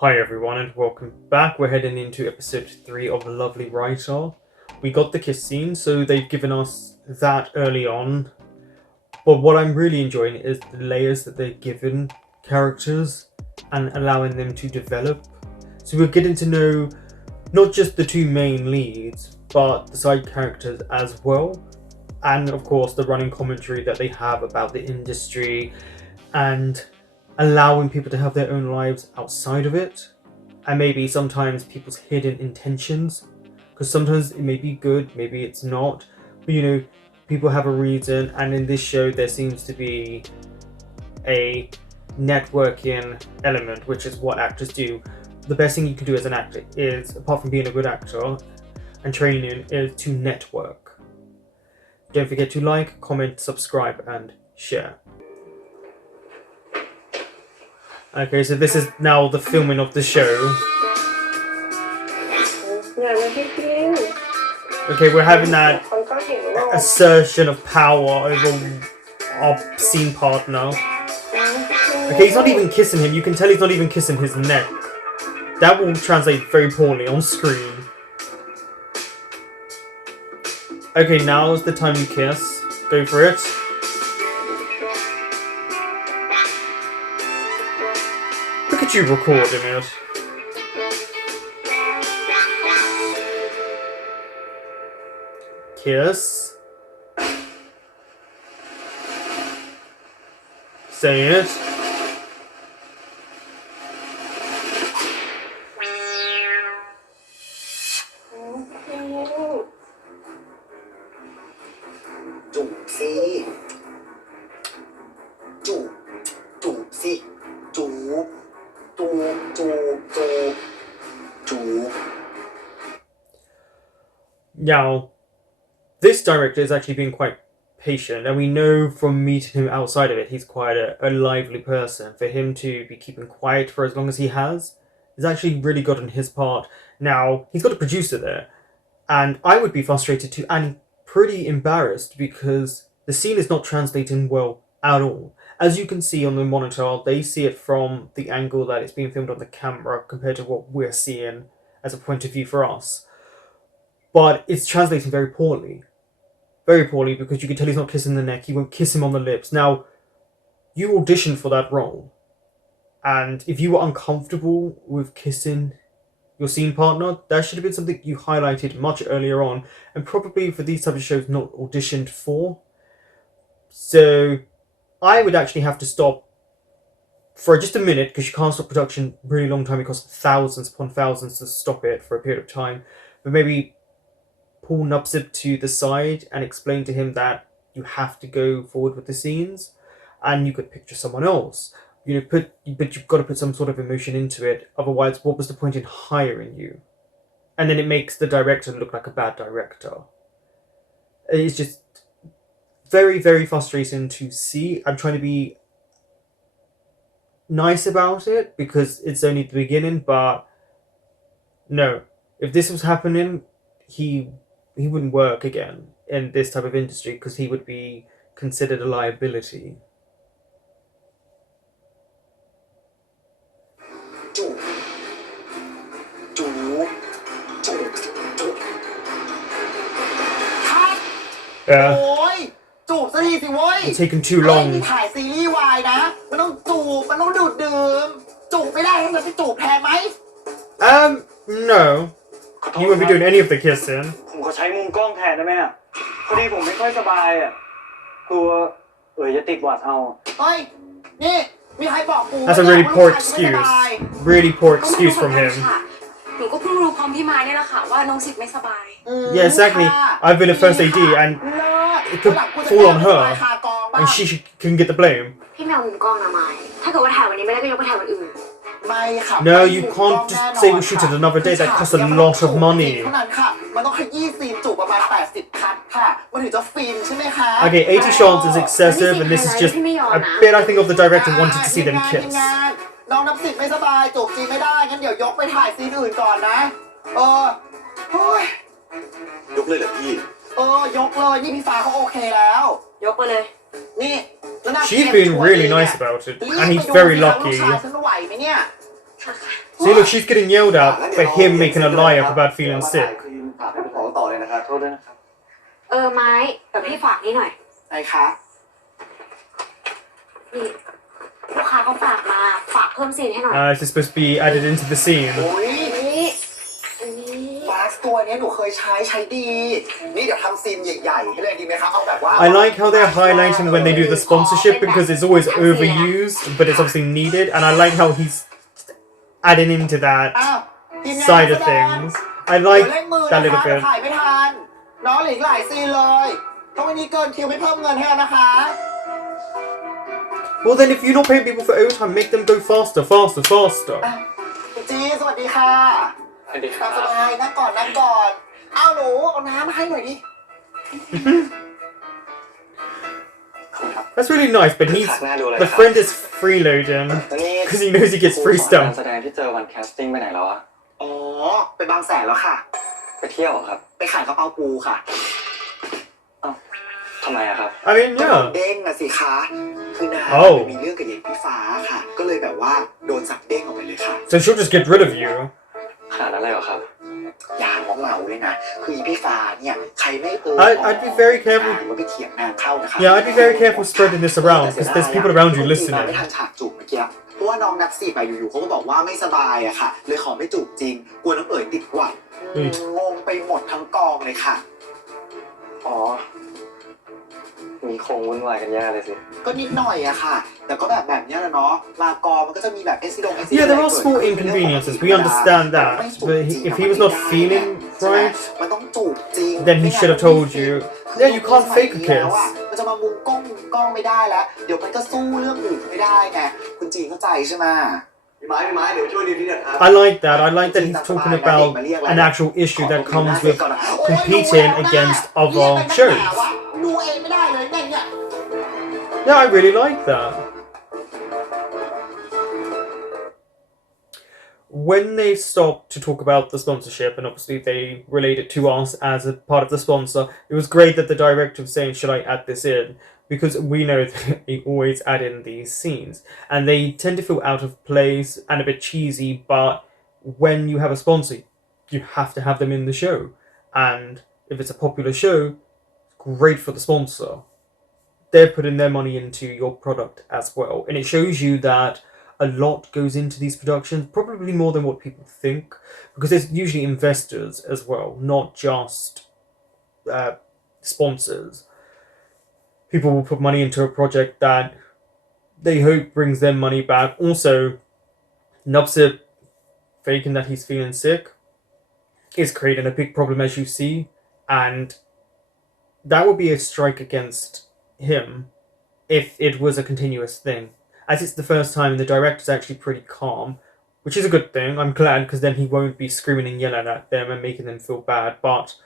Hi everyone and welcome back. We're heading into episode 3 of Lovely Writer. We got the kiss scene, so they've given us that early on. But what I'm really enjoying is the layers that they've given characters and allowing them to develop. So we're getting to know not just the two main leads, but the side characters as well. And of course the running commentary that they have about the industry and allowing people to have their own lives outside of it, and maybe sometimes people's hidden intentions, because sometimes it may be good, maybe it's not, but people have a reason. And in this show there seems to be a networking element, which is what actors do. The best thing you can do as an actor is, apart from being a good actor and training, is to network. Don't forget to like, comment, subscribe and share. Okay, so this is now the filming of the show. Okay, we're having that assertion of power over our scene partner. Okay, he's not even kissing him. You can tell he's not even kissing his neck. That will translate very poorly on screen. Okay, now is the time you kiss. Go for it. Look at you recording it. Kiss. Say it. Now, this director is actually being quite patient, and we know from meeting him outside of it, he's quite a lively person. For him to be keeping quiet for as long as he has is actually really good on his part. Now, he's got a producer there, and I would be frustrated too, and pretty embarrassed, because the scene is not translating well at all. As you can see on the monitor, they see it from the angle that it's being filmed on the camera compared to what we're seeing as a point of view for us. But it's translating very poorly. Very poorly, because you can tell he's not kissing the neck, he won't kiss him on the lips. Now, you auditioned for that role, and if you were uncomfortable with kissing your scene partner, that should have been something you highlighted much earlier on, and probably for these type of shows not auditioned for. So I would actually have to stop for just a minute, because you can't stop production really long time. It costs thousands upon thousands to stop it for a period of time. But maybe pull Nupsip to the side and explain to him that you have to go forward with the scenes, and you could picture someone else. But you've got to put some sort of emotion into it. Otherwise, what was the point in hiring you? And then it makes the director look like a bad director. It's just very, very frustrating to see. I'm trying to be nice about it because it's only the beginning, but no. If this was happening, he wouldn't work again in this type of industry, because he would be considered a liability. Yeah. It's taken too long. No. You won't be doing any of the kissing. That's a really poor excuse. Really poor excuse from him. Yeah, exactly. I've been a first AD and it could fall on her and she can get the blame. No, you can't just say we'll shoot it another day. That costs a lot of money. Okay, 80 shots is excessive, and this is just a bit, I think, of the director wanted to see them kiss. น้องน้ำสิบไม่สบายจูบจริงไม่ได้งั้นเดี๋ยวยกไปถ่ายซีนอื่นก่อนนะยกเลยเหรอพี่ยกเลยนี่พี่ฟ้าเขาโอเคแล้วยกไปเลยนี่ She's been really nice about it, and he's very lucky. See, look, she's getting yelled at for him making a lie up about feeling sick. ฝากให้เป็นของต่อเลยนะครับโทษด้วยนะครับ ไม้แต่พี่ฝากนี่หน่อย ไหนคะ นี่ลูกค้าเขาฝากมาฝากเพิ่มซีนให้หน่อย Is this supposed to be added into the scene? โอ้ย นี่อันนี้ ฟาสตัวเนี้ยหนูเคยใช้ดี นี่เดี๋ยวทำซีนใหญ่ๆให้เลยดีไหมคะเอาแบบว่า I like how they're highlighting when they do the sponsorship because it's always overused, but it's obviously needed, and I like how he's adding into that อ้าวทีมงาน side of แสดง things. I เดี๋ยว like เร่งมือ that นะ little คะ bit. ถ่ายไม่ทันน้องเหลืออีกหลายซีนเลยถ้าวันนี้เกินคิวไม่เพิ่มเงินให้แล้วนะคะ Well, then, if you're not paying people for overtime, make them go faster, faster, faster. คุณจีสวัสดีค่ะ สวัสดีค ตา รั ม บ สบายนั่งก่อนเอาหนูเอาน้ำมาให้หน่อยดิ That's really nice, but he's ฉากหน้าดูเลย the ครับ friend is freeloading นี่ because he knows he gets ครู free สอนการ stuff. แสดงที่เจอวันแคสติ้งไปไหนแล้วอะ อ๋อไปบางแสนแล้วค่ะ ไปเที่ยวเหรอครับ ไปขายกระเป๋าปูค่ะ เอ้าทำไมอะครับ I mean, ก็โดน yeah. เด้งอะสิคะคือน้า โอ้ ไปมีเรื่องกับเย็นพี่ฟ้าค่ะ ก็เลยแบบว่าโดนสั่งเด้งออกไปเลยค่ะ So she'll just get rid of you. ขนาดนั้นเลยเหรอครับ อย่าของเราเลยนะคืออีพี่ฟ้าเนี่ยใครไม่I'd be very careful. ว่าไปเถียงนางเข้านะคะ Yeah, I'd be very careful spreading this around because there's people around you ไม่ listening. ทันฉากจูบเมื่อกี้เพราะว่าน้องนับสิบอะอยู่ๆเขาก็บอกว่าไม่สบายอะค่ะ เลยขอไม่จูบจริงกลัวน้องเอ๋ยติดหวัดงงไปหมดทั้งกองเลยค่ะ อ๋อ มีคงวุ่นวายกันแย่เลยสิ ก็นิดหน่อยอะค่ะ แต่ก็แบบเนี้ยแหละเนาะลากอมันก็จะมีแบบSC Yeah, there are small inconveniences. We understand that. But if he was not feeling right, มันต้องจูบจริง then he should have told you. Yeah, you can't fake a kiss. มันจะมามุมกล้องไม่ได้แล้ว เดี๋ยวมันก็สู้เรื่องอื่นไม่ได้ไงคุณจีนเข้าใจใช่ไหมพี่ไม้เดี๋ยวช่วยดีๆนะครับ I like that. I like that he's talking about an actual issue that comes with competing against other shows. ดูเองไม่ได้เลยเนี่ย Yeah, I really like that. When they stopped to talk about the sponsorship, and obviously they relate it to us as a part of the sponsor, it was great that the director was saying, should I add this in? Because we know that they always add in these scenes. And they tend to feel out of place and a bit cheesy, but when you have a sponsor, you have to have them in the show. And if it's a popular show, great for the sponsor. They're putting their money into your product as well. And it shows you that a lot goes into these productions, probably more than what people think, because there's usually investors as well, not just sponsors. People will put money into a project that they hope brings them money back. Also, Nupsip faking that he's feeling sick is creating a big problem, as you see, and that would be a strike against him if it was a continuous thing. As it's the first time, the director's actually pretty calm, which is a good thing. I'm glad, because then he won't be screaming and yelling at them and making them feel bad. But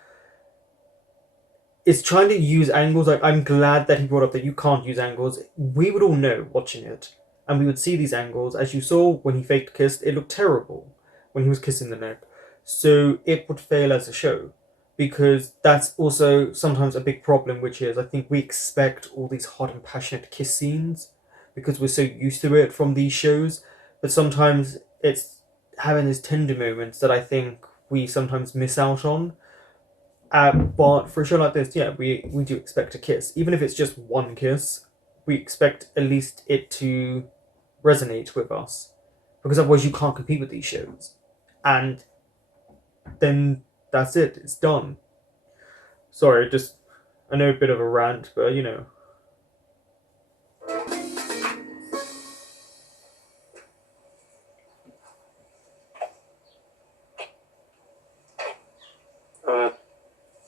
it's trying to use angles. Like, I'm glad that he brought up that you can't use angles. We would all know watching it, and we would see these angles. As you saw when he faked kissed, it looked terrible when he was kissing the neck. So it would fail as a show. Because that's also sometimes a big problem, which is I think we expect all these hot and passionate kiss scenes because we're so used to it from these shows, but sometimes it's having these tender moments that I think we sometimes miss out on. But for a show like this, yeah, we do expect a kiss. Even if it's just one kiss, we expect at least it to resonate with us, because otherwise you can't compete with these shows. And then that's it. It's done. Sorry, just I know a bit of a rant, but you know.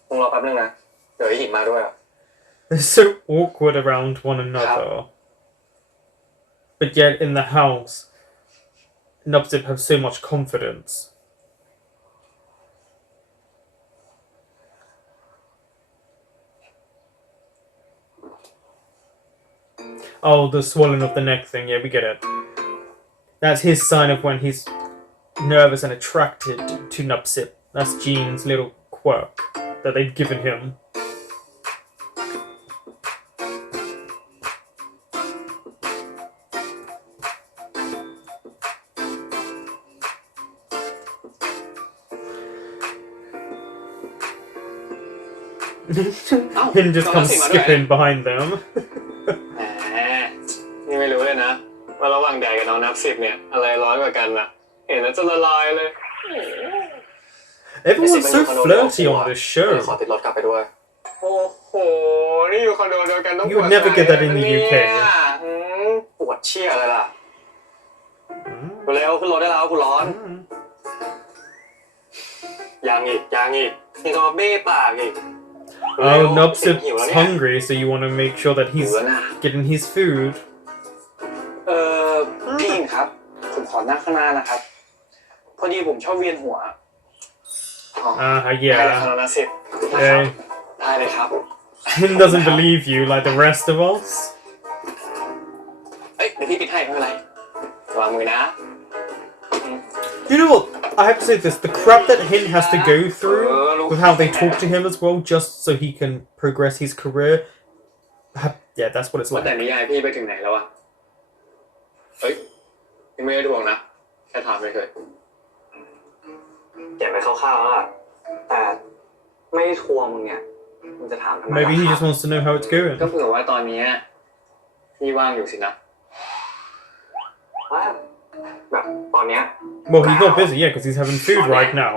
มึงรอแป๊บนึงนะ เดี๋ยวไอ้หิมมาด้วยอ่ะ They're so awkward around one another. But yet in the house, Nubzip have so much confidence. Oh, the swelling of the neck thing, yeah, we get it. That's his sign of when he's nervous and attracted to Nubzip. That's Jean's little quirk that they've given him. Him just comes skipping behind them. แหมนี่ไม่รู้เลยนะว่าระหว่างแดดกับน้องนับสิบเนี่ยอะไรร้อนกว่ากันอะเห็นแล้วจะละลายเลย Everyone's so flirty on this ขอ show. ติดรถกลับไปด้วย โอ้โห นี่อยู่คอนโดเดียวกันต้อง You would never get that in the UK. ปวดเชี่ยเลยล่ะเร็วขึ้นรถได้แล้วกูร้อน ยังอีกนี่ก็มาเบ้ปากอีก Oh, Nubsip's hungry, so you want to make sure that he's getting his food. พี่ครับ ผมขอนั่งข้างหน้านะครับ พอดีผมชอบเวียนหัว Yeah. ได้เลยครับ Him doesn't believe you like the rest of us. เดี๋ยวพี่ปิดให้ไม่เป็นไรวางมือนะ You know what? I have to say this. The crap that Hin has to go through with how they talk to him as well, just so he can progress his career. Yeah, that's what it's ว่าแต่ like. นิยายพี่ไปถึงไหนแล้วอะเฮ้ยยังไม่ได้ดูนะแค่ถามไปเฉยเก็บไปคร่าวๆแล้วล่ะแต่ไม่ทวงมึงเนี่ยมึงจะถามทำไม Maybe he just wants to know how it's going. ก็เผื่อว่าตอนนี้พี่ว่างอยู่สินะว่าแบบตอนเนี้ย Well, he's not busy, yeah, because he's having food right now.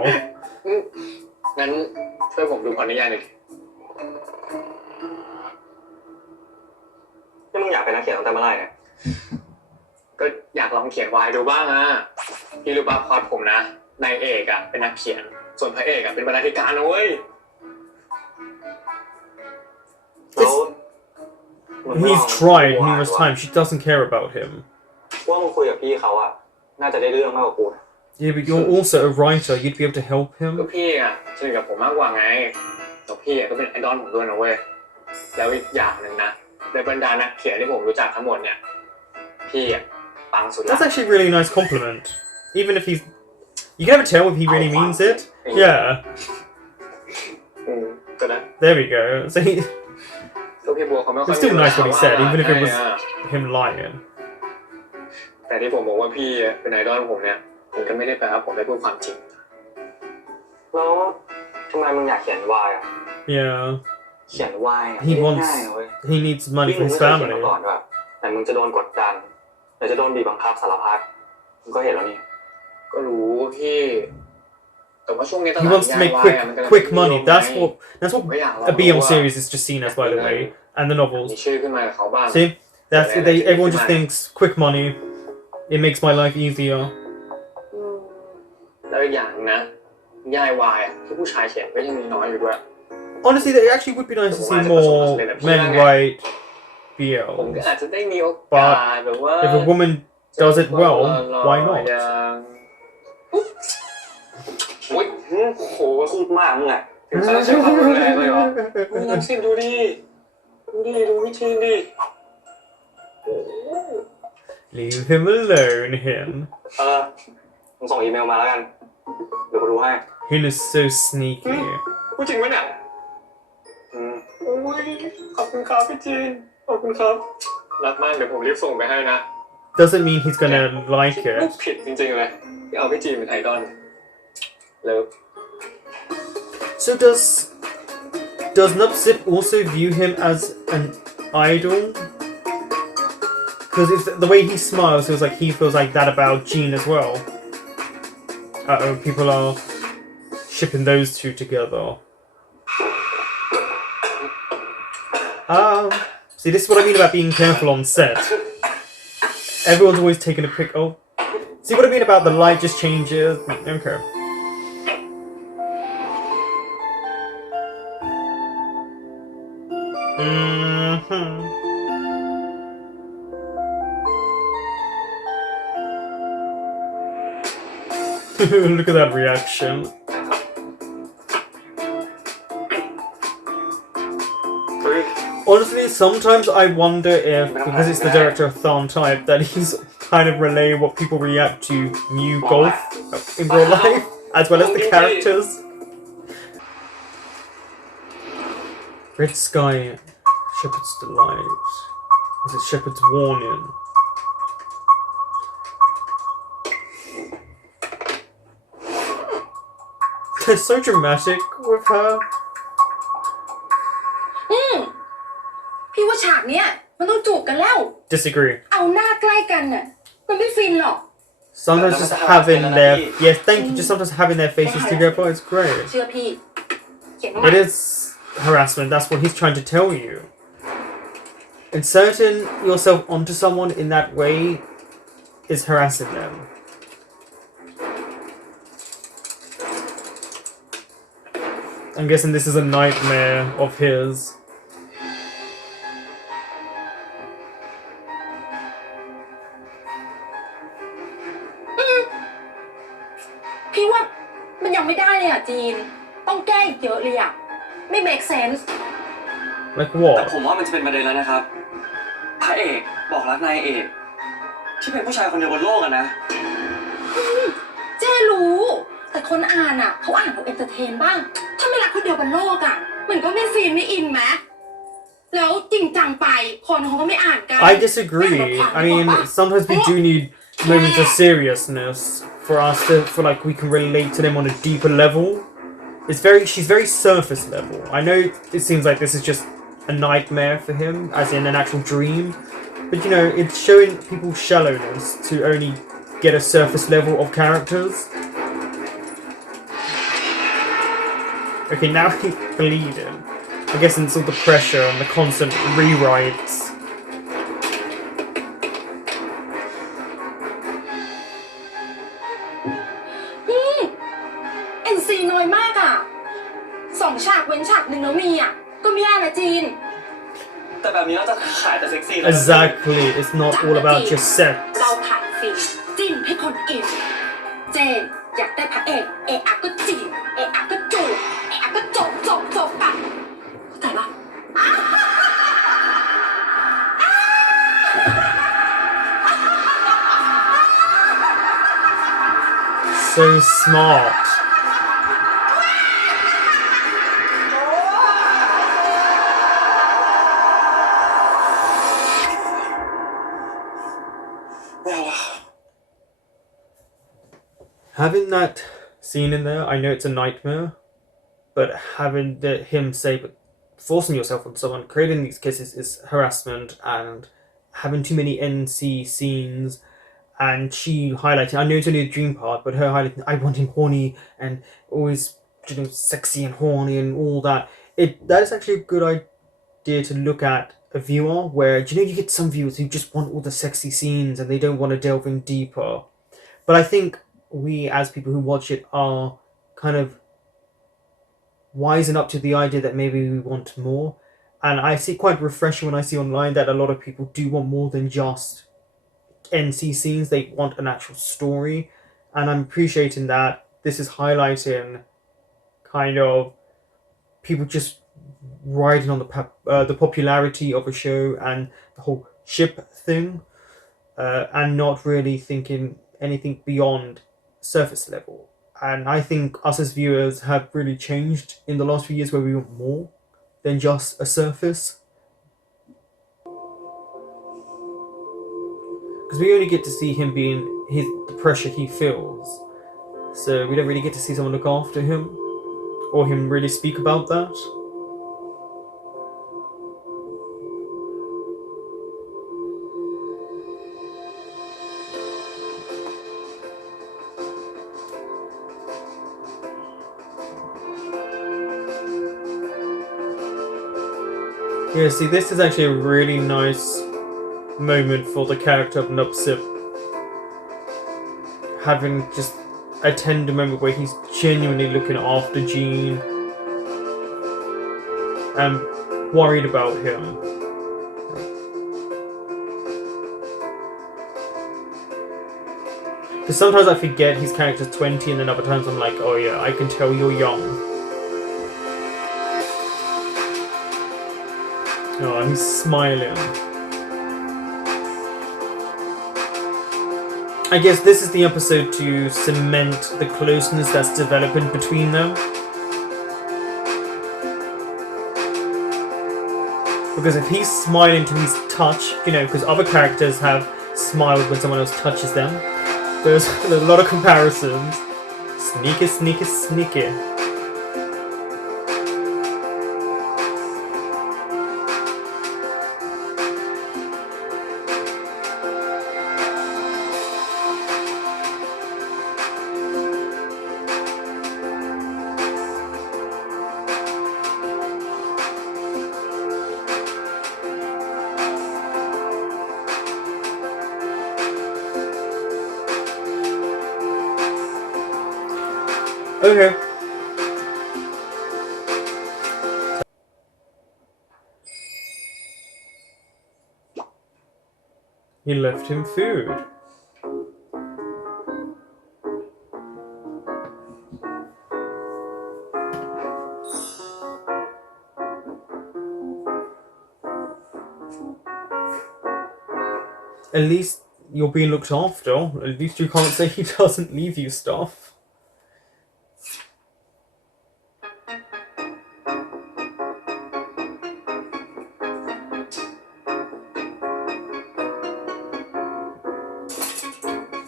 งั้นช่วยผมดูพอนิยายหน่อยนี่มึงอยากเป็นนักเขียนตั้งแต่เมื่อไหร่เนี่ยก็อยากลองเขียนวายดูบ้างอะพี่รู้ป่ะพอดผมนะนายเอกอะเป็นนักเขียนส่วนพระเอกอะเป็นบรรณาธิการนะเว้ย He's tried numerous times. She doesn't care about him. ว่ามึงคุยกับพี่เขาอะน่าจะได้เรื่องมากกว่ากู Yeah, but you're also a writer. You'd be able to help ก็ him. พี่อะสนิทกับผมมากกว่าไงแต่พี่ก็เป็นไอดอลผมด้วยนะเว้ยแล้วอีกอย่างหนึ่งนะในบรรดานักเขียนที่ผมรู้จักทั้งหมดเนี่ยพี่อะปังสุดละ That's actually a really nice compliment. Even if he's... You can never tell if he really means it. Yeah. ก็นะ There we go. So he... ก็พี่บัวเขาไม่ค่อย It's still nice what he said, even if it was him lying. แต่ที่ผมบอกว่าพี่เป็นไอดอลผมเนี่ยผมก็ไม่ได้แปลว่าผมได้พูดความจริงแล้วทำไมมึงอยากเขียนวายอ่ะ Yeah. เขียนวาย He wants... He needs money for his family. ก่อนว่าแต่มึงจะโดนกดดันหรือจะโดนบีบบังคับสารพัดมึงก็เห็นแล้วนี่ก็รู้พี่แต่ว่าช่วงนี้ He wants to make quick money. That's what a BL series is just seen as, by the way, and the มี novels. ชื่อขึ้นมากับเขาบ้าง See, everyone just thinks quick money. It makes my life easier. แล้วอีกอย่างนะนิยายวายที่ผู้ชายเขียนก็ยังมีน้อยอยู่ด้วย Honestly, it actually would be nice to see more men write ผมก็ BLs. อาจจะได้มีโอกาสแบบว่า If a woman does it well, why not? โอ้ยโหพูดมากมึงอ่ะถึงขั้นใช้ความรุนแรงเลยวะมึงน้ำซิมดูดิดูวิธีดิ Leave him alone, him. มึงส่งอีเมลมาแล้วกันเดี๋ยวกูดูให้ Him is so sneaky. พูดจริงไหมเนี่ยโอ้ยขอบคุณครับพี่จีนขอบคุณครับรักมากเดี๋ยวผมรีบส่งไปให้นะ Doesn't mean he's gonna like ไม่ it. ผิดจริงๆเลยที่เอาพี่จีนเป็นไอดอลแล้ว So does Nupsip also view him as an idol? Because the way he smiles feels like he feels like that about Jean as well. Uh-oh, people are shipping those two together. See, this is what I mean about being careful on set. Everyone's always taking a pic. Oh, see what I mean about the light just changes. Okay. Look at that reaction. Honestly, sometimes I wonder if, because it's the director of Thorn type, that he's kind of relaying what people react to new golf in real life, as well as the characters. Red Sky, Shepherd's Delight. Is it Shepherd's Warning? They're so dramatic with her. disagree. เอาหน้าใกล้กันน่ะมันไม่ฟินหรอก Sometimes just having their yes, thank you. Just sometimes having their faces together is great. เชื่อพี่เขียนมา It is harassment. That's what he's trying to tell you. Inserting yourself onto someone in that way is harassing them. I'm guessing this is a nightmare of his. พี่ว่ามันยังไม่ได้เลยอ่ะจีนต้องแก้อีกเยอะเลยอ่ะไม่ make sense Like แต่ what? ผมว่ามันจะเป็นประเด็นแล้วนะครับพระเอกบอกรักนายเอกที่เป็นผู้ชายคนเดียวบนโลกอะนะ เจ้รู้แต่คนอ่านอ่ะเขาอ่านเอาเอนเตอร์เทนบ้างถ้าไม่รักคนเดียวบนโลกอ่ะมันก็ไม่ฟินไม่อินไหมแล้วจริงจังไปคนเขาก็ไม่อ่านกัน I disagree. I mean, sometimes we do need moments of seriousness for us to feel like we can relate to them on a deeper level. She's very surface level. I know it seems like this is just a nightmare for him, as in an actual dream. But you know, it's showing people's shallowness to only get a surface level of characters. Okay, now he's bleeding. I guess it's all the pressure and the constant rewrites. เอ็นซีน้อยมากอ่ะ2 ฉากเว้นฉากหนึ่งแล้วมีอ่ะก็ไม่แย่นะจีน แต่แบบนี้เราจะขายแต่เซ็กซี่แล้ว Exactly. It's not all about just sex. เราถ่ายฟิล์มจิ้นให้คนอินเจนอยากได้พระเอกเอะอะก็จีบเอะอะก็จูบเอะอะก็จบอ่ะเข้าใจปะ So smart. Having that scene in there, I know it's a nightmare, but having him say, but forcing yourself on someone, creating these kisses is harassment, and having too many NC scenes, and she highlighting, I know it's only a dream part, but her highlighting, I want him horny, and always, you know, sexy and horny and all that. That is actually a good idea to look at a viewer, where, you know, you get some viewers who just want all the sexy scenes, and they don't want to delve in deeper. But I think we, as people who watch it, are kind of wisen up to the idea that maybe we want more. And I see quite refreshing when I see online that a lot of people do want more than just NC scenes. They want an actual story. And I'm appreciating that this is highlighting kind of people just riding on the popularity of a show and the whole ship thing, and not really thinking anything beyond surface level. And I think us as viewers have really changed in the last few years, where we want more than just a surface. Because we only get to see him being the pressure he feels. So we don't really get to see someone look after him, or him really speak about that. Yeah, see, this is actually a really nice moment for the character of Nupsip. Having just a tender moment where he's genuinely looking after Jean and worried about him. Because sometimes I forget his character's 20, and then other times I'm like, oh yeah, I can tell you're young. Oh, he's smiling. I guess this is the episode to cement the closeness that's developing between them. Because if he's smiling to his touch, you know, because other characters have smiled when someone else touches them, there's a lot of comparisons. Sneaky, sneaky, sneaky. Okay. He left him food. At least you're being looked after. At least you can't say he doesn't leave you stuff.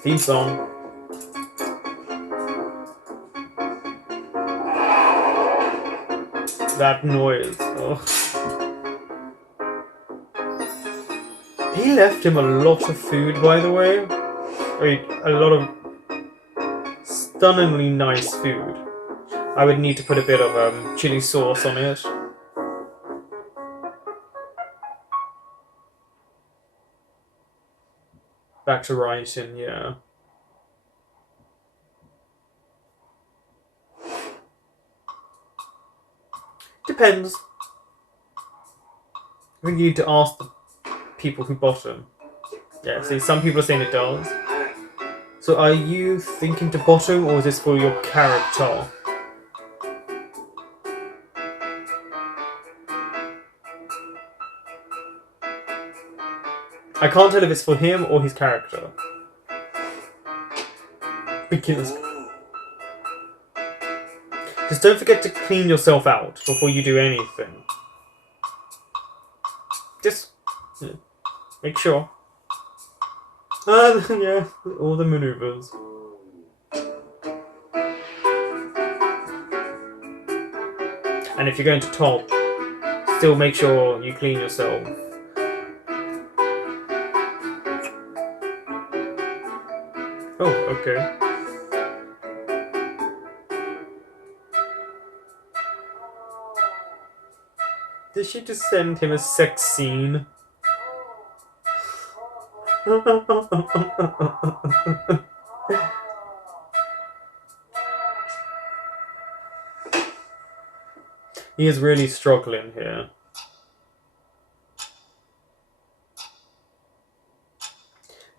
Theme song. That noise. Ugh. He left him a lot of food, by the way. I mean, a lot of stunningly nice food. I would need to put a bit of chili sauce on it. Back to writing, yeah. Depends. I think you need to ask the people who bottom. Yeah, see, some people are saying it does. So are you thinking to bottom, or is this for your character? I can't tell if it's for him or his character. Because... Just don't forget to clean yourself out before you do anything. Just... make sure. Yeah, all the maneuvers. And if you're going to top, still make sure you clean yourself. Oh, okay. Did she just send him a sex scene? He is really struggling here.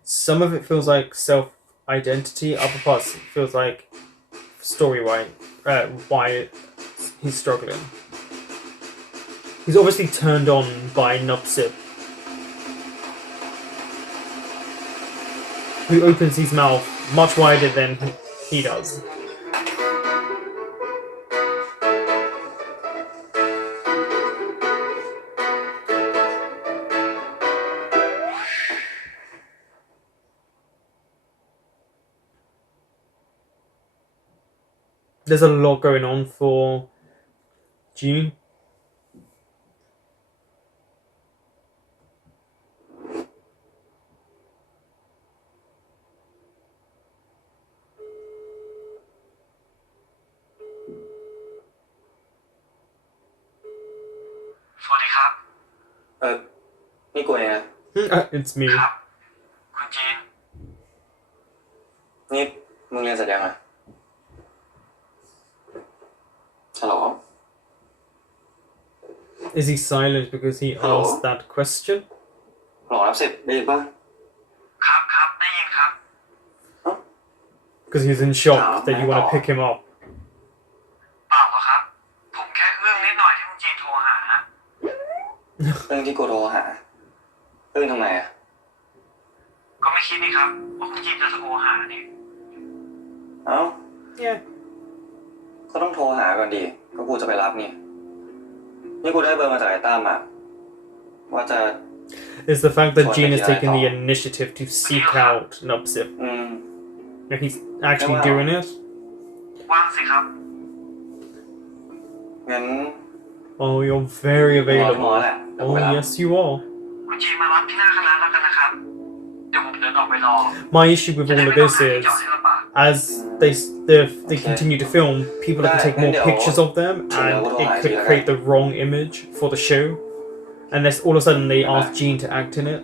Some of it feels like self-identity, other parts feels like story-wise, why he's struggling. He's obviously turned on by Nupsip, who opens his mouth much wider than he does. There's a lot going on for June. It's me. ครับคุณจีนนี่มึงเรียนเสร็จยังอ่ะฮัลโหล Is he silent because he asked that question? หรอรับเสร็จได้ยินป่ะครับได้ยินครับ Because he's in shock that you want to pick him up. เปล่าครับผมแค่อึ้งนิดหน่อยที่คุณจีนโทรหาเรื่องที่กูโทรหาอึ้งทำไมอ่ะก็ไม่คิดนี่ครับว่าคุณจีนจะโทรหานี่เอ้า Yeah. ก็ต้องโทรหาก่อนดิก็กูจะไปรับนี่กูได้เบอร์มาจากไอ้ตั้มอ่ะว่าจะ Is the fact that Gene is taking the initiative to seek out Nupsip. And he's actually doing it. ว่างสิครับ งั้น Oh, you're very รอ available. แหละเดี๋ยวผม Oh, ไปรับ yes, you are. คุณจีนมารับที่หน้าคณะแล้วกันนะครับเดี๋ยวผมเดินออกไปรอ My issue with all of this is, as they continue to film, people can take more pictures of them, and it could create the wrong image for the show. Unless all of a sudden they ask Gene to act in it.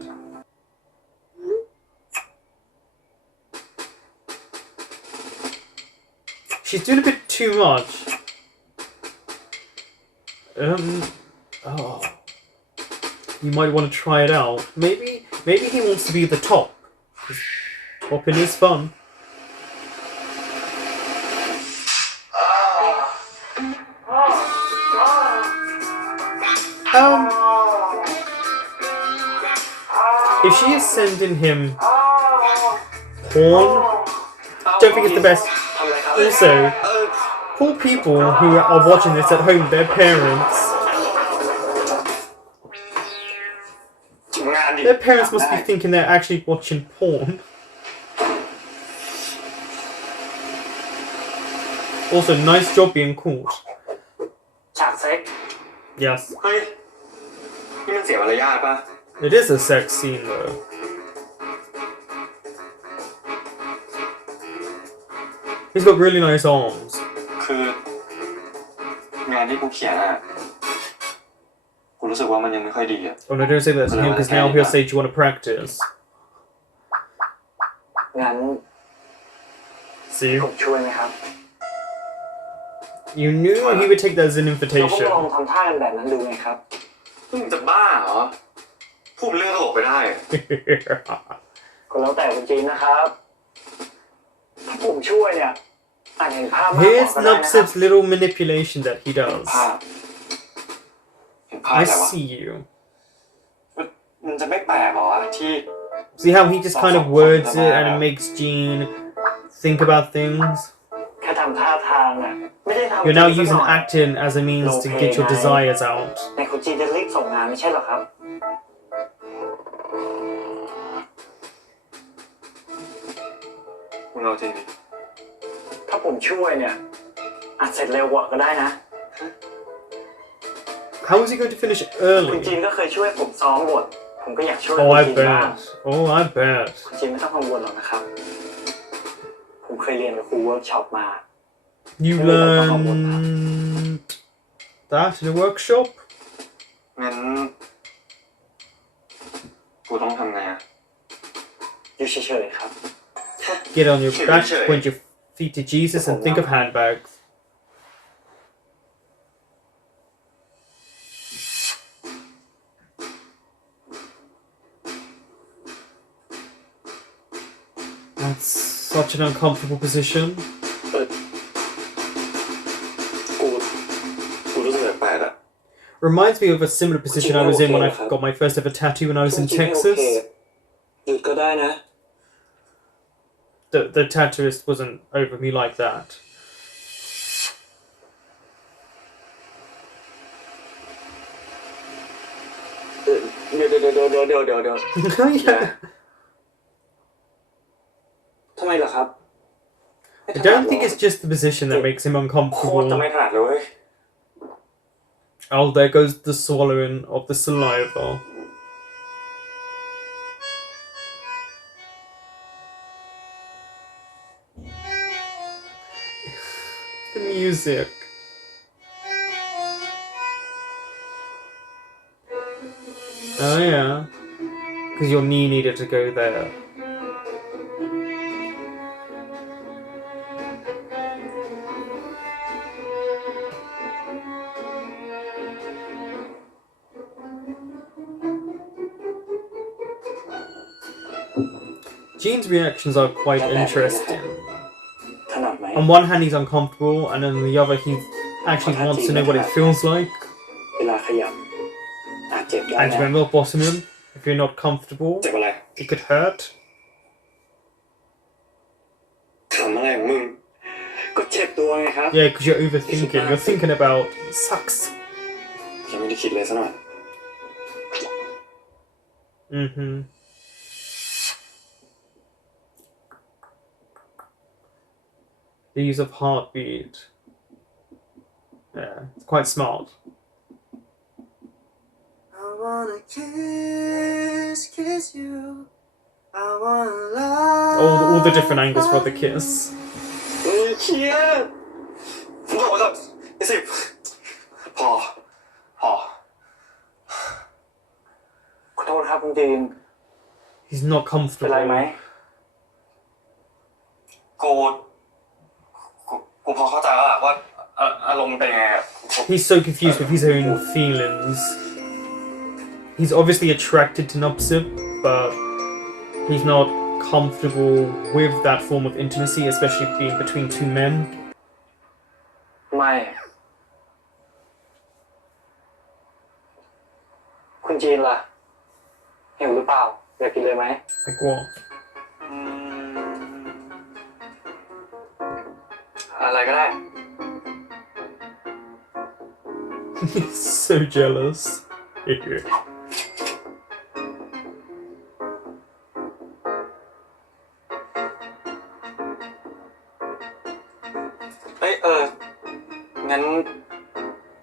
She's doing a bit too much. Oh. You might want to try it out. Maybe he wants to be the top. 'Cause topping is fun. If she is sending him porn, don't think it's the best. Also, poor people who are watching this at home, their parents. Their parents must be thinking they're actually watching porn. Also, nice job being caught. ฉากเซ็ก Yes. เฮ้ย นี่มันเสียมารยาทป่ะ It is a sex scene though. He's got really nice arms. คืองานที่กูเขียนอะกูรู้สึกว่ามันยังไม่ค่อยดีอะ Oh no, don't say that to him because now he'll say, do you want to practice? งั้น See? ผมช่วยไหมครับ You knew he would take that as an เราก็ invitation. ลองทำท่ากันแบบนั้นดูไงครับมึงจะบ้าเหรอ พูดเรื่องตลกไปได้ ก็แล้วแต่คุณจีนนะครับ ถ้าผมช่วยเนี่ยอาจเห็นภาพมากกว่า Here's ก็ได้นะครับ Nupsip's little manipulation that he does. เห็นภาพ I อะไรวะ see you. มันจะไม่แปลกเหรอที่ See how he just kind of words it and it makes Jean think about things? แค่ทำท่าทางน่ะไม่ได้ทำ You're now จริงๆ using สักหน่อย acting as a means to get your desires out. แต่คุณจีนจะรีบส่งงานไม่ใช่เหรอครับ มึงเอาจริงดิ ถ้าผมช่วยเนี่ยอาจเสร็จเร็วกว่าก็ได้นะ How is he going to finish คุณ early? จีนก็เคยช่วยผมซ้อมบท ผมก็อยากช่วย Oh, คุณ I จีนบ้าง bet. Oh, I bet. คุณจีนไม่ต้องกังวลหรอกนะครับ ผมเคยเรียนกับครูเวิร์กช็อปมา You learned that in a workshop? งั้นกูต้องทำไงอะอยู่เฉยๆครับ Get on your back, point your feet to Jesus, and think of handbags. That's such an uncomfortable position. กูรู้สึกแปลกๆอะ Reminds me of a similar position I was in when I got my first ever tattoo when I was in Texas. หยุดก็ได้นะ The tattooist wasn't over me like that. เดี๋ยว Yeah. ทำไมล่ะครับ I don't think it's just the position that makes him โคตรจะ uncomfortable. ไม่ถนัดเลยเว้ย Oh, there goes the swallowing of the saliva. The music. Oh yeah. Because your knee needed to go there. Jean's reactions are quite interesting. ถนัดไหม On one hand, he's uncomfortable, and on the other, he actually wants to know what it feels like. เวลาขยับอาจเจ็บได้ And นะ remember, bottom him. If you're not comfortable, เจ็บอะไร it could hurt. ถามอะไรของมึง ก็เจ็บตัวไงครับ Yeah, because you're overthinking. You're thinking about sucks. ยังไม่ได้คิดเลยซะหน่อย Mm-hmm. The use of heartbeat. Yeah, it's quite smart. I wanna kiss you. I wanna love. All the different angles for the kiss. เครียดบอกว่าไอ้สิพอขอโทษครับคุณจีน He's not เป็นไรไหม comfortable. กู ผมพอเข้าใจแล้วว่าอารมณ์เป็นยังไง He's so confused with his own feelings. He's obviously attracted to Nopsip, but he's not comfortable with that form of intimacy, especially being between two men. ไม่คุณจีนล่ะหิวหรือเปล่าอยากกินเลยไหม Like what? อะไรก็ได้ He's so jealous. เฮ้ยงั้น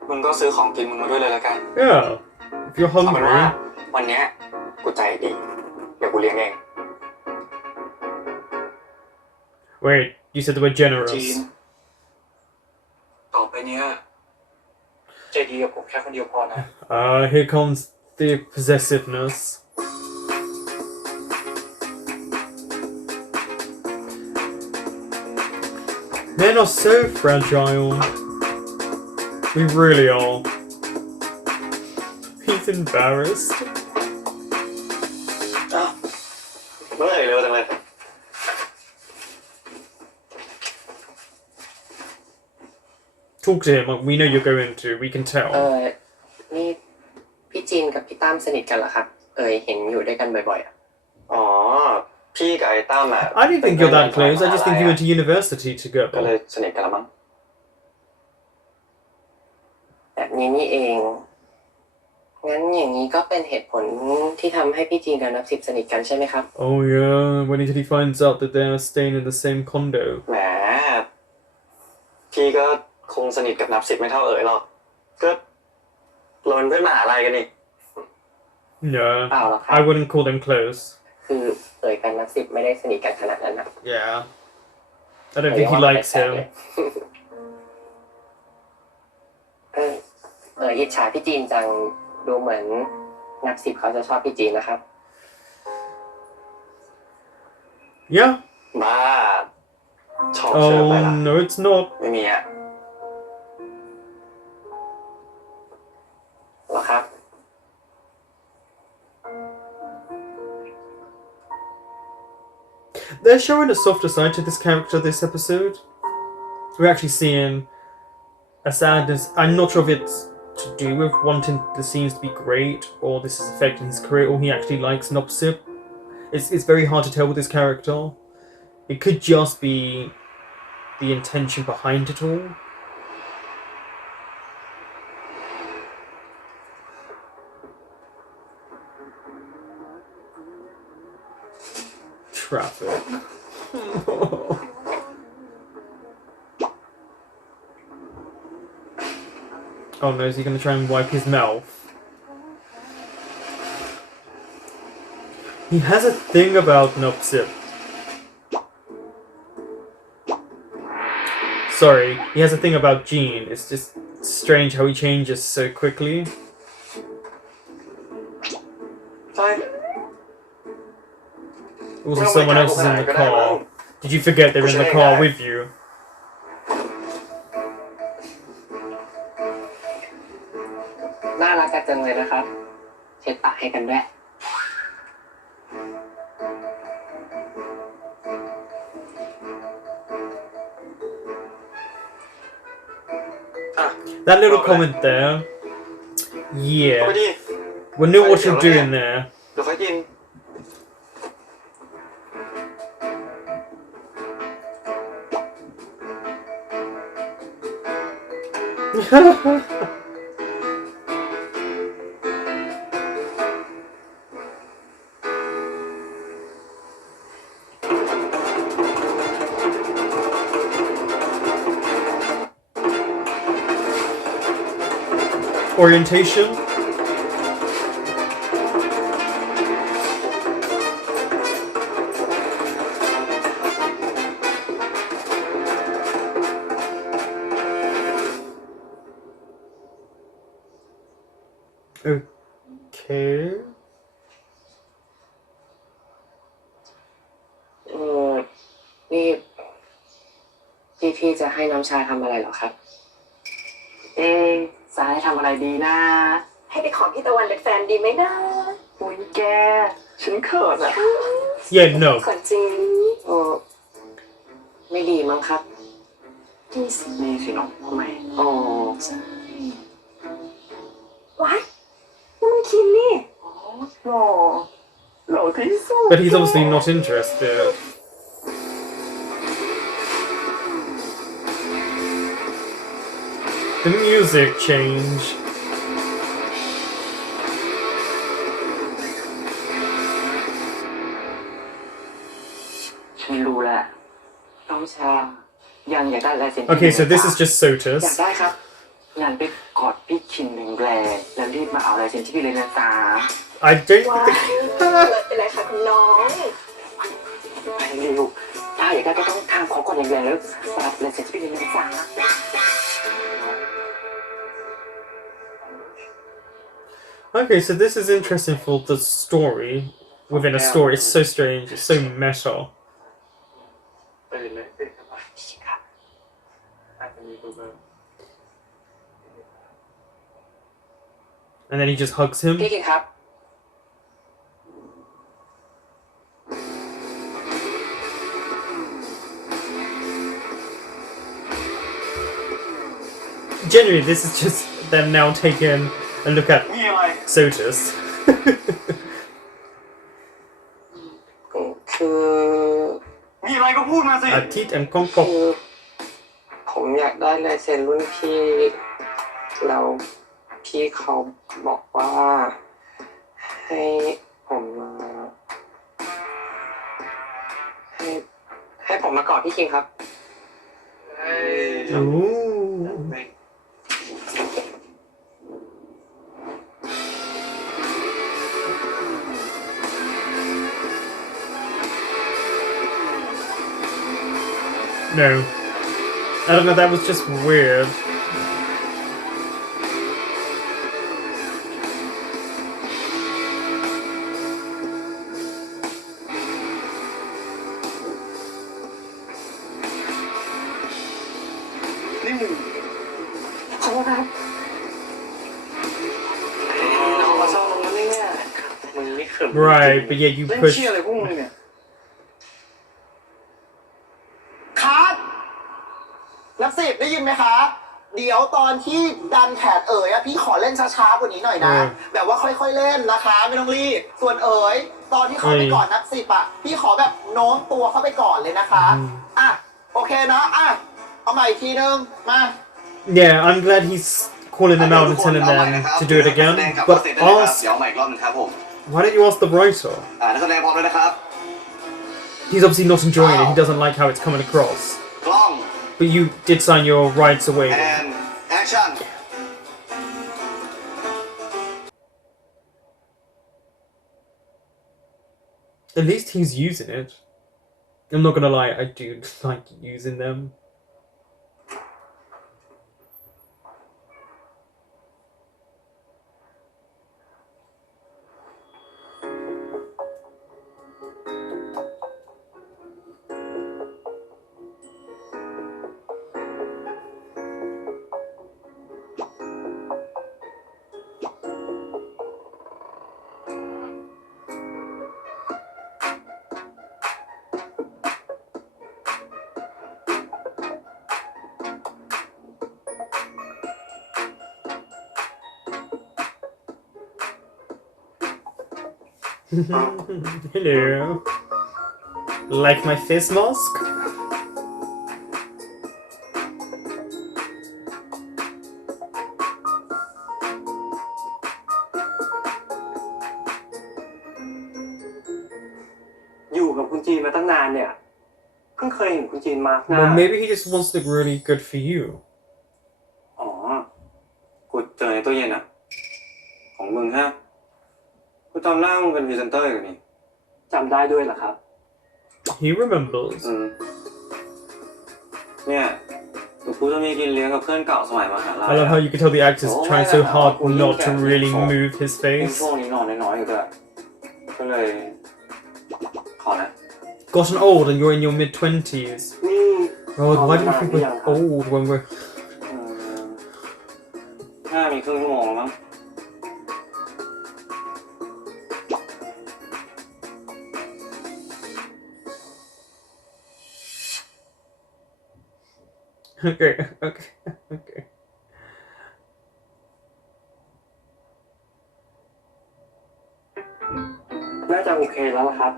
มึงก็ซื้อของกินมึงมาด้วยเลยแล้วกัน Yeah, if you're เอาเป็นว่า hungry. วันเนี้ยกูใจดีเดี๋ยวกูเลี้ยงเอง Wait, you said the word จีน generous. ต่อไปเนี้ยใจดีกับผมแค่คนเดียวพอนะ Here comes the possessiveness. Men are so fragile. We really are. He's embarrassed. อ้าวเมื่อไหร่เร็วจังเลย Talk to him. We know you're going to. We can tell. นี่พี่จีนกับพี่ตั้มสนิทกันเหรอครับ เห็นอยู่ด้วยกันบ่อยๆอ่ะ อ๋อ พี่กับไอ้ตั้มอ่ะ I didn't think you're that close. I just think you went to university ก็เล together. ยสนิทกันละมั้ง แบบนี้นี่เอง งั้นอย่างนี้ก็เป็นเหตุผลที่ทำให้พี่จีนกับนับสิบสนิทกันใช่ไหมครับ Oh yeah, when he finds out that they're staying in the same condo. แหม พี่ก็คงสนิทกับนับสิบไม่เท่าเอ๋ยหรอก ก็เราเป็นเพื่อนมหาลัยกันนี่ No, เปล่าหรอกครับ I wouldn't call them close. คือกับนับสิบไม่ได้สนิทกันขนาดนั้นนะ Yeah. I don't think he likes him. อิจฉาพี่จีนจังดูเหมือนนับสิบเขาจะชอบพี่จีนนะครับ Yeah. บ้า ชอบเชื่อไป Oh ละ no, it's not. ไม่มีอ่ะ เหรอครับ They're showing a softer side to this character this episode. We're actually seeing a sadness. I'm not sure if it's to do with wanting the scenes to be great, or this is affecting his career, or he actually likes Nopsip. It's very hard to tell with this character. It could just be the intention behind it all. Traffic. Oh no, is he going to try and wipe his mouth? He has a thing about Nopsip. Sorry, he has a thing about Jean. It's just strange how he changes so quickly. ใช่ Also, someone else is in the car. Did you forget they're in the car with you? น่ารักกันจังเลยนะครับ เช็ดปากให้กันด้วย That little comment there. เอาไป Yeah. ดิ We knew what you're doing there. เดี๋ยวค่อยกิน Orientation. Okay. นี่พี่ พี่จะให้น้องชายทำอะไรเหรอครับ จะให้ทำอะไรดีนะ ให้ไปขอพี่ตะวันเป็นแฟนดีไหมนะ อุ้ยแก ฉันเขินอ่ะ Yeah, no. ก่อนจริง เออไม่ดีมั้งครับ ดีสิ นี่สิน้องทำไม อ๋อ ใช่ว้ายนี่มันคินนี่ หล่อหล่อที่สุด But he's obviously not interested. The music change. ฉันรู้แล้วน้องชายังอยากได้ลายเซ็น Okay, so this is just อยาก Sotus. ได้ครับงั้นไปกอดพี่คินแรงๆแล้วรีบมาเอาลายเซ็นที่พี่เลยนะจ๊ะ I don't ว้าย think เกิดเป็นไรคะคุณน้อง ไปเร็วถ้าอยากได้ก็ต้องทางขอก่อนแรงๆแล้วมารับลายเซ็นที่พี่เลยนะจ๊ะ Okay, so this is interesting for the story within a story. It's so strange. It's so meta. ตื่นเลยตื่นครับอาจจะมีเบอร์ And then he just hugs him. พี่คิดครับ Generally, this is just them now taking a look at มีอะไร Sotus. คือ มีอะไรก็พูดมาสิ Atit and คื Kongkok. อผมอยากได้ลายเซ็นรุ่นพี่เราพี่เขาบอกว่า ให้ผมมาให้ผมมากอดพี่คิงครับ Ooh. No. I don't know, that was just weird. Right, but yeah, you เล่น push. เชี่ยอะไรพวกมึงเนี่ย คัดนักสิบได้ยินไหมคะ เดี๋ยวตอนที่ดันแขนเอ๋ยอะพี่ขอเล่นช้าๆกว่านี้หน่อยนะ แบบว่าค่อยๆเล่นนะคะ ไม่ต้องรีบ ส่วนเอ๋ยตอนที่เขาไปก่อนนักสิบอะพี่ขอแบบโน้มตัวเข้าไปก่อนเลยนะคะ อ่ะ โอเคนะ อ่ะ เอาใหม่อีกทีนึง มา Yeah, I'm glad he's calling them out and telling them to do it again. But ask, เดี๋ยวใหม่อีกรอบนึงครับผม why don't you ask the writer? นักแสดงพร้อมแล้วนะครับ He's obviously not enjoying it. He doesn't like how it's coming across. กล้อง But you did sign your rights away. and action At least he's using it. I'm not gonna lie, I do like using them. Hello. Like my face mask? อยู่กับคุณจีนมาตั้งนานเนี่ย เพิ่งเคยเห็นคุณจีนมาร์กหน้า Well, maybe he just wants to look really good for you. อ๋อ กูเจอในตู้เย็นอ่ะ ของมึงฮะ กูจำหน้ามึงเป็นพรีเซนเตอร์อยู่นี่จำได้ด้วยเหรอครับ He remembers. เนี่ยเดี๋ยวกูจะมีกินเลี้ยงกับเพื่อนเก่าสมัยมหาลัย I love how you can tell the actor's trying so hard not to really move his ยิ่ง face. ช่วงนี้นอนน้อยๆอยู่ด้วยก็เลยขอนะ Gotten old and you're in your mid-20s. นี่ God, why do you think we're old when we're... น่ามีครึ่งชั่วโมงแล้วมั้ง Okay, okay, okay. น่าจะโอเคแล้วล่ะครับ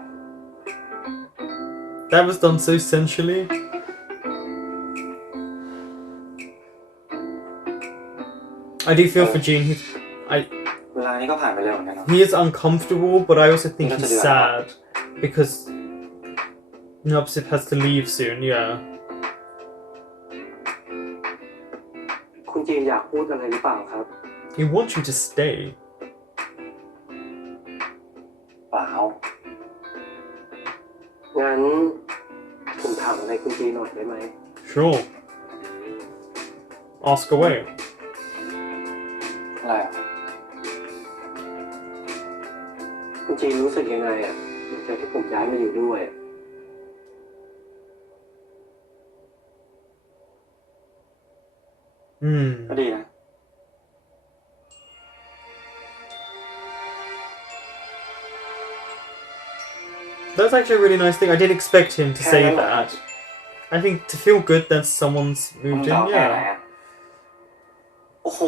That was done so sensually. I do feel for Gene. เวลานี้ก็ผ่านไปเร็วเหมือนกันเนาะ He is uncomfortable, but I also think he's sad because Nupsip has to leave soon. Yeah. คุณจีนอยากพูดอะไรหรือเปล่าครับ He wants you to stay. เปล่า งั้นผมถามอะไรคุณจีนหน่อยได้ไหม Sure. Ask away. อะไรอ่ะ คุณจีนรู้สึกยังไงอ่ะหลังจากที่ผมย้ายมาอยู่ด้วย ก็ดีนะ That's actually a really nice thing. I didn't expect him to say that. I think to feel good that someone's มึง moved จะ in, เอาแค่ไหน yeah. อ่ะ โอ้โห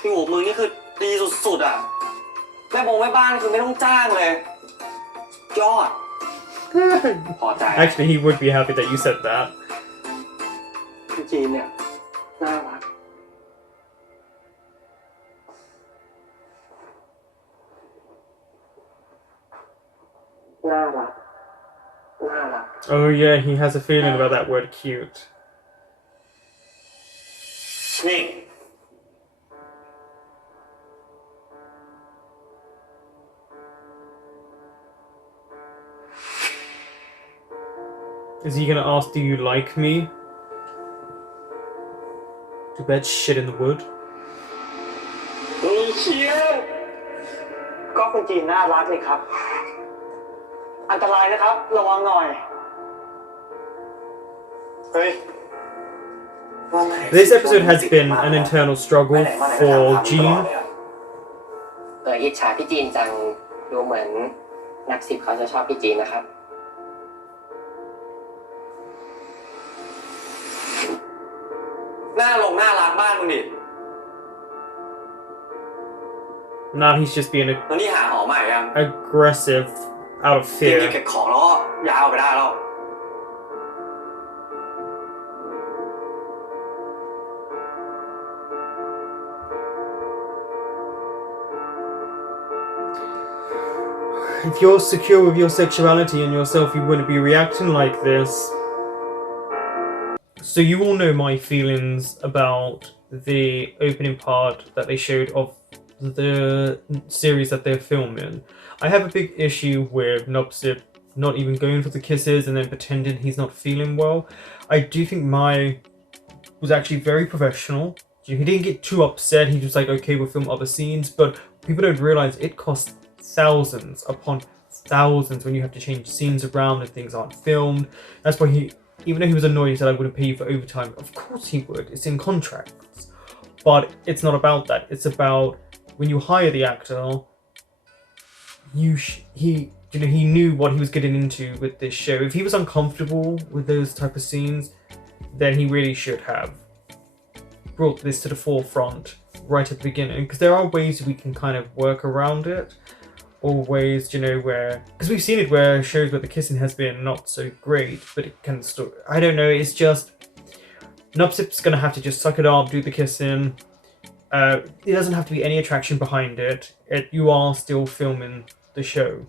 พี่หัวมึงนี่คือดีสุดๆอ่ะ แม่บ้านคือไม่ต้องจ้างเลย ยอด พอใจ Actually, he would be happy that you said that. พี่จีนเนี่ย น่ารัก น่ารัก น่ารัก Oh yeah, he has a feeling about that word cute. นี่ Is he gonna ask, do you like me? Too bad shit in the wood. เชียร์ก็คุณจีนน่ารักเลยครับ อันตรายนะครับ ระวังหน่อย เฮ้ย This episode has been an internal struggle for Gene. อิจฉาพี่จีนจังดูเหมือนนักสิบเขาจะชอบพี่จีนนะครับ น่าลงน่ารักบ้านมึงดิ Now he's just being แล้วนี่หาหอใหม่ยัง aggressive out of เก็บ fear. เก็บของแล้วก็ย้ายออกไปได้แล้ว If you're secure with your sexuality and yourself, you wouldn't be reacting like this. So you all know my feelings about the opening part that they showed of the series that they're filming. I have a big issue with Nupsip not even going for the kisses and then pretending he's not feeling well. I do think Mai was actually very professional. He didn't get too upset. He was like, okay, we'll film other scenes, but people don't realize it costs thousands upon thousands when you have to change scenes around and things aren't filmed. That's why he, even though he was annoyed, he said I wouldn't pay you for overtime. Of course he would. It's in contracts. But it's not about that. It's about when you hire the actor, he knew what he was getting into with this show. If he was uncomfortable with those type of scenes, then he really should have brought this to the forefront right at the beginning. Because there are ways we can kind of work around it, or ways, where, because we've seen it where shows where the kissing has been not so great, but it can still, I don't know, it's just, Nupsip's gonna have to just suck it up, do the kissing. It doesn't have to be any attraction behind it. You are still filming the show.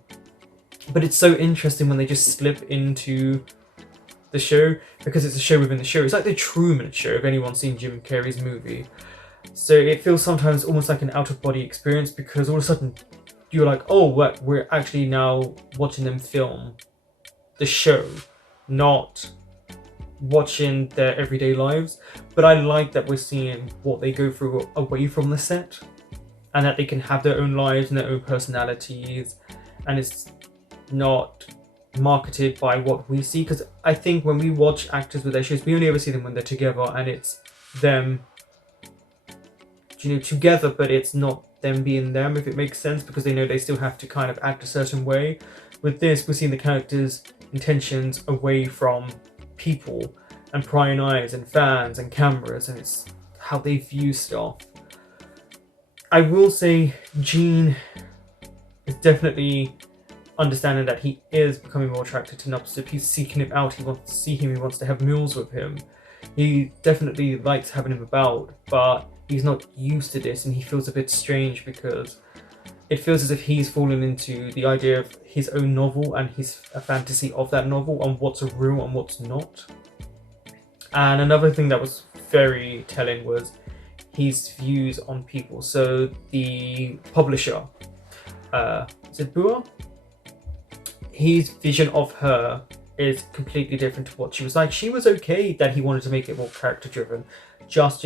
But it's so interesting when they just slip into the show, because it's a show within the show. It's like the Truman Show, if anyone's seen Jim Carrey's movie. So it feels sometimes almost like an out-of-body experience, because all of a sudden you're like, oh, we're actually now watching them film the show, not watching their everyday lives. But I like that we're seeing what they go through away from the set, and that they can have their own lives and their own personalities, and it's not marketed by what we see, because I think when we watch actors with their shows, we only ever see them when they're together, and it's them, together, but it's not them being them, if it makes sense, because they know they still have to kind of act a certain way. With this, we're seeing the characters' intentions away from people and prying eyes and fans and cameras, and it's how they view stuff. I will say Gene is definitely understanding that he is becoming more attracted to Nupsip. He's seeking him out, he wants to see him, he wants to have meals with him. He definitely likes having him about, but he's not used to this, and he feels a bit strange because it feels as if he's fallen into the idea of his own novel and his a fantasy of that novel and what's real and what's not. And another thing that was very telling was his views on people. So the publisher, is it Bua? His vision of her is completely different to what she was like. She was okay that he wanted to make it more character driven, just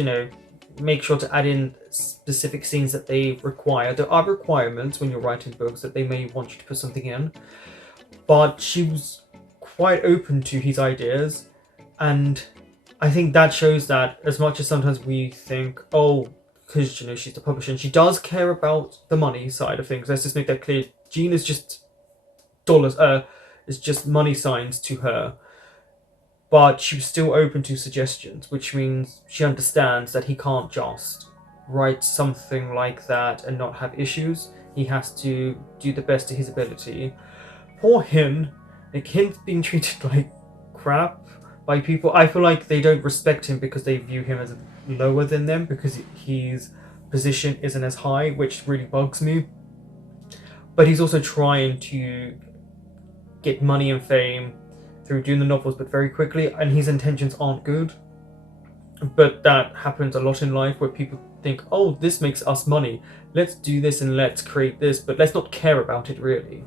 make sure to add in specific scenes that they require. There are requirements when you're writing books that they may want you to put something in, but she was quite open to his ideas, and I think that shows that as much as sometimes we think, oh, because she's the publisher and she does care about the money side of things, let's just make that clear. Jean is just dollars, is just money signs to her. But she was still open to suggestions, which means she understands that he can't just write something like that and not have issues. He has to do the best to his ability. Poor Hin, Hin's being treated like crap by people. I feel like they don't respect him because they view him as lower than them, because his position isn't as high, which really bugs me. But he's also trying to get money and fame through doing the novels, but very quickly, and his intentions aren't good. But that happens a lot in life, where people think, oh, this makes us money, let's do this and let's create this, but let's not care about it really.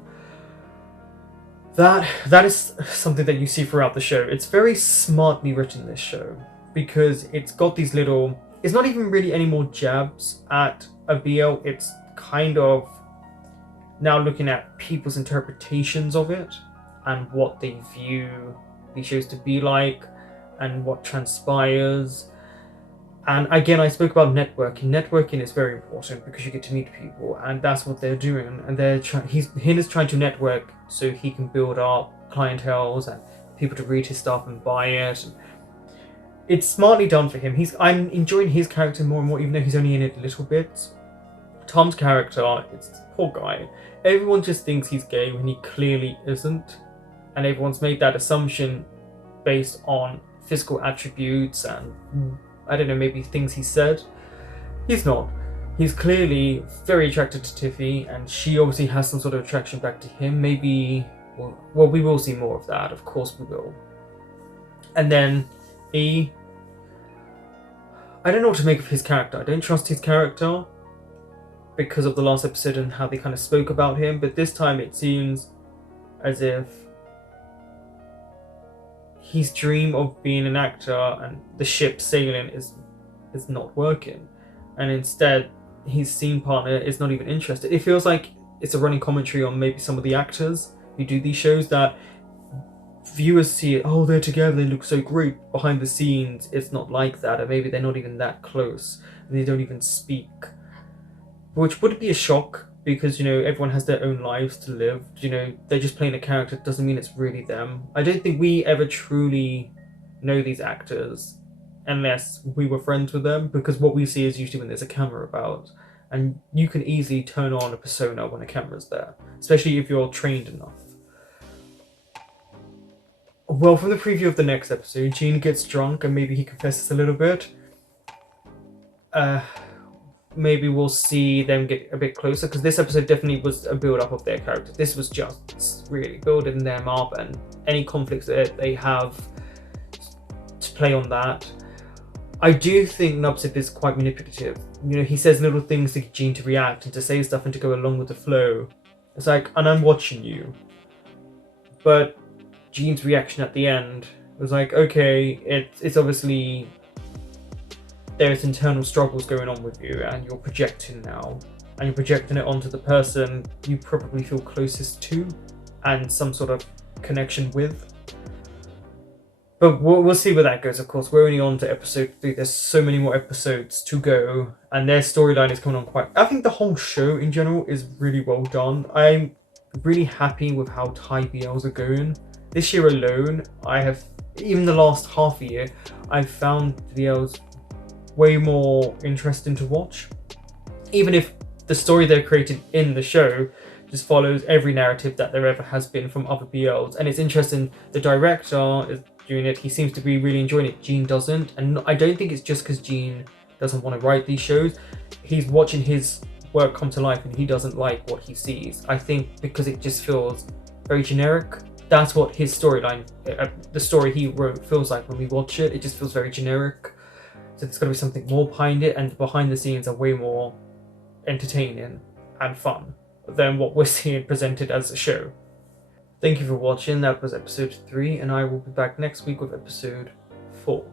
That is something that you see throughout the show. It's very smartly written, this show, because it's got these little, it's not even really any more jabs at a BL, it's kind of now looking at people's interpretations of it and what they view these shows to be like and what transpires. And again, I spoke about networking. Networking is very important because you get to meet people, and that's what they're doing. And Hin is trying to network so he can build up clienteles and people to read his stuff and buy it. It's smartly done for him. I'm enjoying his character more and more, even though he's only in it a little bit. Tom's character, it's this poor guy. Everyone just thinks he's gay when he clearly isn't. And everyone's made that assumption based on physical attributes and, I don't know, maybe things he said. He's not. He's clearly very attracted to Tiffy, and she obviously has some sort of attraction back to him. Maybe, well, we will see more of that, of course we will. And then E, I don't know what to make of his character. I don't trust his character because of the last episode and how they kind of spoke about him, but this time it seems as if his dream of being an actor and the ship sailing is not working, and instead his scene partner is not even interested. It feels like it's a running commentary on maybe some of the actors who do these shows, that viewers see it, oh, they're together, they look so great. Behind the scenes it's not like that, or maybe they're not even that close and they don't even speak, which would be a shock because everyone has their own lives to live. They're just playing a character, it doesn't mean it's really them. I don't think we ever truly know these actors unless we were friends with them, because what we see is usually when there's a camera about, and you can easily turn on a persona when a camera's there, especially if you're trained enough. Well, from the preview of the next episode, Gene gets drunk and maybe he confesses a little bit. Maybe we'll see them get a bit closer, because this episode definitely was a build-up of their character. This was just really building them up, and any conflicts that they have to play on that. I do think Nupsip is quite manipulative. He says little things to get Gene to react and to say stuff and to go along with the flow. It's like, and I'm watching you. But Gene's reaction at the end was like, okay, it's obviously there's internal struggles going on with you, and you're projecting now, and you're projecting it onto the person you probably feel closest to, and some sort of connection with. But we'll see where that goes, of course. We're only on to episode 3. There's so many more episodes to go. And their storyline is coming on quite... I think the whole show in general is really well done. I'm really happy with how Thai BLs are going. This year alone, I have... Even the last half a year, I've found BLs way more interesting to watch. Even if the story they're created in the show just follows every narrative that there ever has been from other BLs. And it's interesting, the director is doing it, he seems to be really enjoying it. Gene doesn't, and I don't think it's just because Gene doesn't want to write these shows. He's watching his work come to life and he doesn't like what he sees. I think because it just feels very generic. That's what his storyline, the story he wrote, feels like when we watch it. It just feels very generic. So there's got to be something more behind it, and behind the scenes are way more entertaining and fun than what we're seeing presented as a show. Thank you for watching. That was episode 3, and I will be back next week with episode 4.